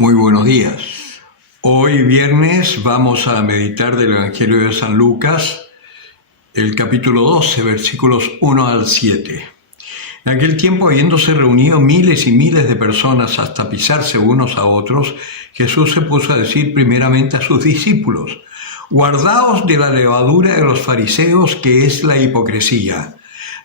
Muy buenos días. Hoy viernes vamos a meditar del Evangelio de San Lucas, el capítulo 12, versículos 1 al 7. En aquel tiempo, habiéndose reunido miles y miles de personas hasta pisarse unos a otros, Jesús se puso a decir primeramente a sus discípulos: «Guardaos de la levadura de los fariseos, que es la hipocresía.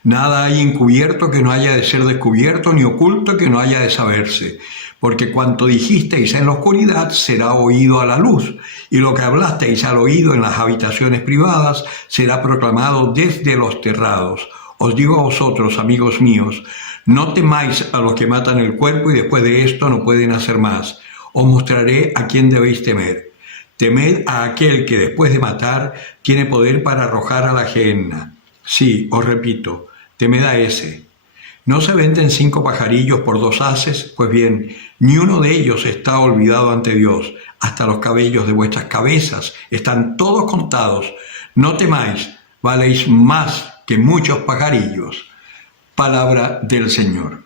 Nada hay encubierto que no haya de ser descubierto, ni oculto que no haya de saberse. Porque cuanto dijisteis en la oscuridad será oído a la luz, y lo que hablasteis al oído en las habitaciones privadas será proclamado desde los terrados. Os digo a vosotros, amigos míos, no temáis a los que matan el cuerpo y después de esto no pueden hacer más. Os mostraré a quién debéis temer. Temed a aquel que después de matar tiene poder para arrojar a la gehenna. Sí, os repito, temed a ese. ¿No se venden 5 pajarillos por 2 haces? Pues bien, ni uno de ellos está olvidado ante Dios. Hasta los cabellos de vuestras cabezas están todos contados. No temáis, valéis más que muchos pajarillos». Palabra del Señor.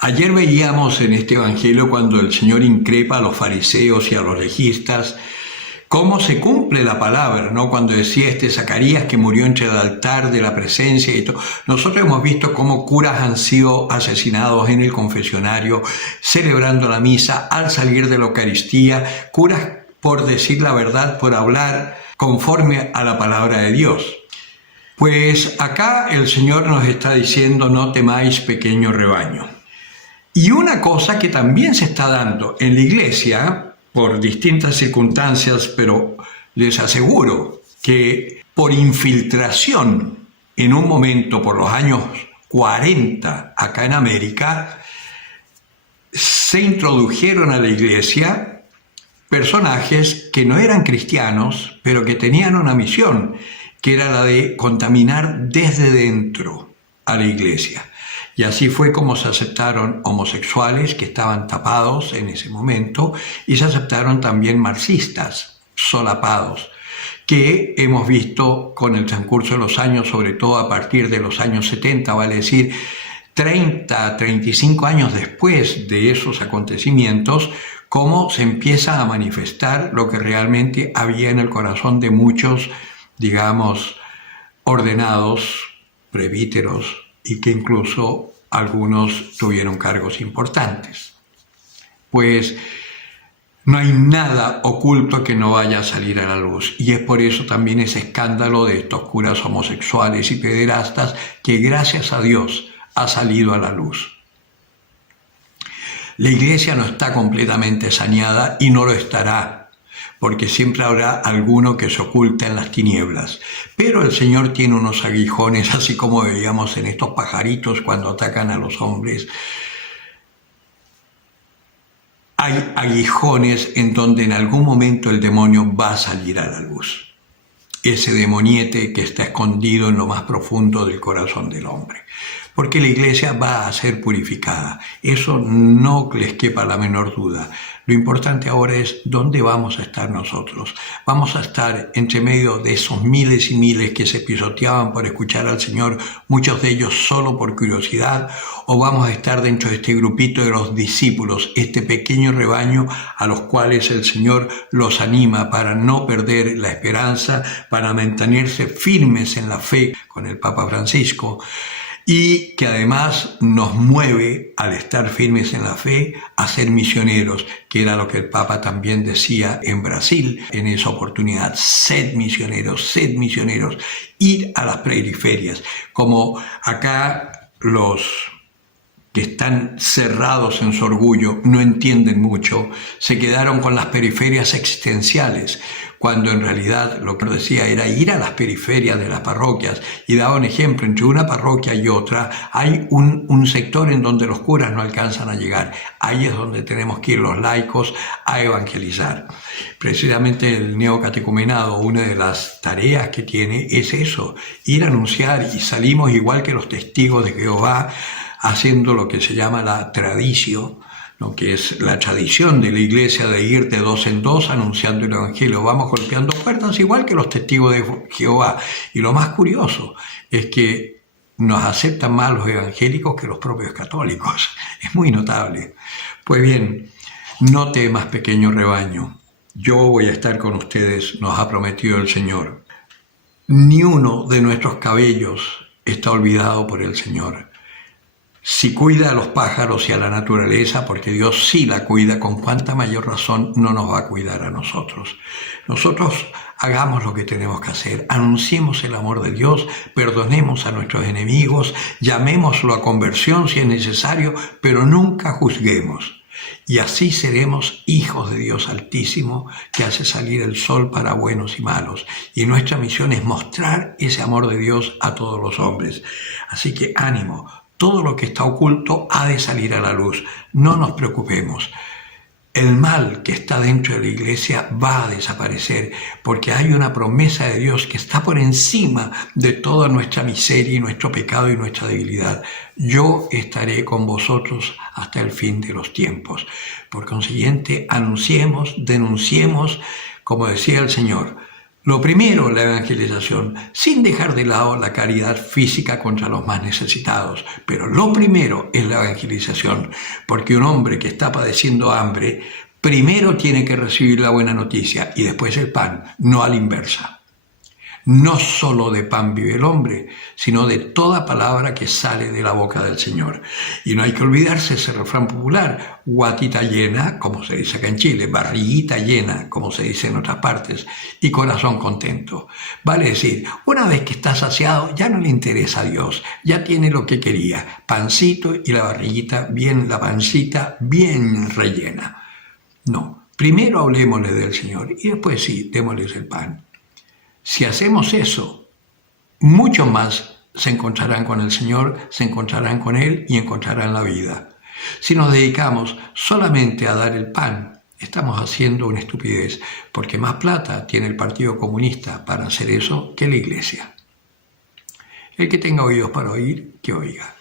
Ayer veíamos en este Evangelio, cuando el Señor increpa a los fariseos y a los legistas, cómo se cumple la palabra, ¿no? Cuando decía Zacarías que murió entre el altar de la presencia y todo. Nosotros hemos visto cómo curas han sido asesinados en el confesionario, celebrando la misa, al salir de la Eucaristía, curas por decir la verdad, por hablar conforme a la palabra de Dios. Pues acá el Señor nos está diciendo: no temáis, pequeño rebaño. Y una cosa que también se está dando en la iglesia, por distintas circunstancias, pero les aseguro que por infiltración en un momento, por los años 40 acá en América, se introdujeron a la iglesia personajes que no eran cristianos, pero que tenían una misión, que era la de contaminar desde dentro a la iglesia. Y así fue como se aceptaron homosexuales que estaban tapados en ese momento, y se aceptaron también marxistas solapados, que hemos visto con el transcurso de los años, sobre todo a partir de los años 70, vale decir 30, 35 años después de esos acontecimientos, cómo se empieza a manifestar lo que realmente había en el corazón de muchos, digamos, ordenados, presbíteros, y que incluso algunos tuvieron cargos importantes. Pues no hay nada oculto que no vaya a salir a la luz, y es por eso también ese escándalo de estos curas homosexuales y pederastas, que gracias a Dios ha salido a la luz. La iglesia no está completamente saneada y no lo estará, porque siempre habrá alguno que se oculta en las tinieblas. Pero el Señor tiene unos aguijones, así como veíamos en estos pajaritos cuando atacan a los hombres. Hay aguijones en donde en algún momento el demonio va a salir a la luz. Ese demoniete que está escondido en lo más profundo del corazón del hombre. Porque la iglesia va a ser purificada. Eso no les quepa la menor duda. Lo importante ahora es dónde vamos a estar nosotros. ¿Vamos a estar entre medio de esos miles y miles que se pisoteaban por escuchar al Señor, muchos de ellos solo por curiosidad? ¿O vamos a estar dentro de este grupito de los discípulos, este pequeño rebaño a los cuales el Señor los anima para no perder la esperanza, para mantenerse firmes en la fe con el Papa Francisco? Y que además nos mueve, al estar firmes en la fe, a ser misioneros, que era lo que el Papa también decía en Brasil en esa oportunidad: sed misioneros, ir a las periferias. Como acá los que están cerrados en su orgullo, no entienden mucho, se quedaron con las periferias existenciales, cuando en realidad lo que decía era ir a las periferias de las parroquias, y daba un ejemplo: entre una parroquia y otra hay un sector en donde los curas no alcanzan a llegar. Ahí es donde tenemos que ir los laicos a evangelizar. Precisamente el neocatecumenado, una de las tareas que tiene es eso, ir a anunciar, y salimos igual que los testigos de Jehová, haciendo lo que se llama la tradición, ¿no? Que es la tradición de la iglesia de ir de 2 en 2 anunciando el Evangelio. Vamos golpeando puertas igual que los testigos de Jehová. Y lo más curioso es que nos aceptan más los evangélicos que los propios católicos. Es muy notable. Pues bien, no temas, pequeño rebaño. Yo voy a estar con ustedes, nos ha prometido el Señor. Ni uno de nuestros cabellos está olvidado por el Señor. Si cuida a los pájaros y a la naturaleza, porque Dios sí la cuida, con cuánta mayor razón no nos va a cuidar a nosotros. Nosotros hagamos lo que tenemos que hacer, anunciemos el amor de Dios, perdonemos a nuestros enemigos, llamémoslo a conversión si es necesario, pero nunca juzguemos. Y así seremos hijos de Dios Altísimo, que hace salir el sol para buenos y malos. Y nuestra misión es mostrar ese amor de Dios a todos los hombres. Así que ánimo. Todo lo que está oculto ha de salir a la luz. No nos preocupemos. El mal que está dentro de la iglesia va a desaparecer porque hay una promesa de Dios que está por encima de toda nuestra miseria y nuestro pecado y nuestra debilidad. Yo estaré con vosotros hasta el fin de los tiempos. Por consiguiente, anunciemos, denunciemos, como decía el Señor. Lo primero, la evangelización, sin dejar de lado la caridad física contra los más necesitados. Pero lo primero es la evangelización, porque un hombre que está padeciendo hambre, primero tiene que recibir la buena noticia y después el pan, no a la inversa. No solo de pan vive el hombre, sino de toda palabra que sale de la boca del Señor. Y no hay que olvidarse ese refrán popular, guatita llena, como se dice acá en Chile, barriguita llena, como se dice en otras partes, y corazón contento. Vale decir, una vez que está saciado, ya no le interesa a Dios, ya tiene lo que quería, pancito y la barriguita bien, la pancita bien rellena. No, primero hablemosle del Señor y después sí, démosles el pan. Si hacemos eso, muchos más se encontrarán con el Señor, se encontrarán con Él y encontrarán la vida. Si nos dedicamos solamente a dar el pan, estamos haciendo una estupidez, porque más plata tiene el Partido Comunista para hacer eso que la Iglesia. El que tenga oídos para oír, que oiga.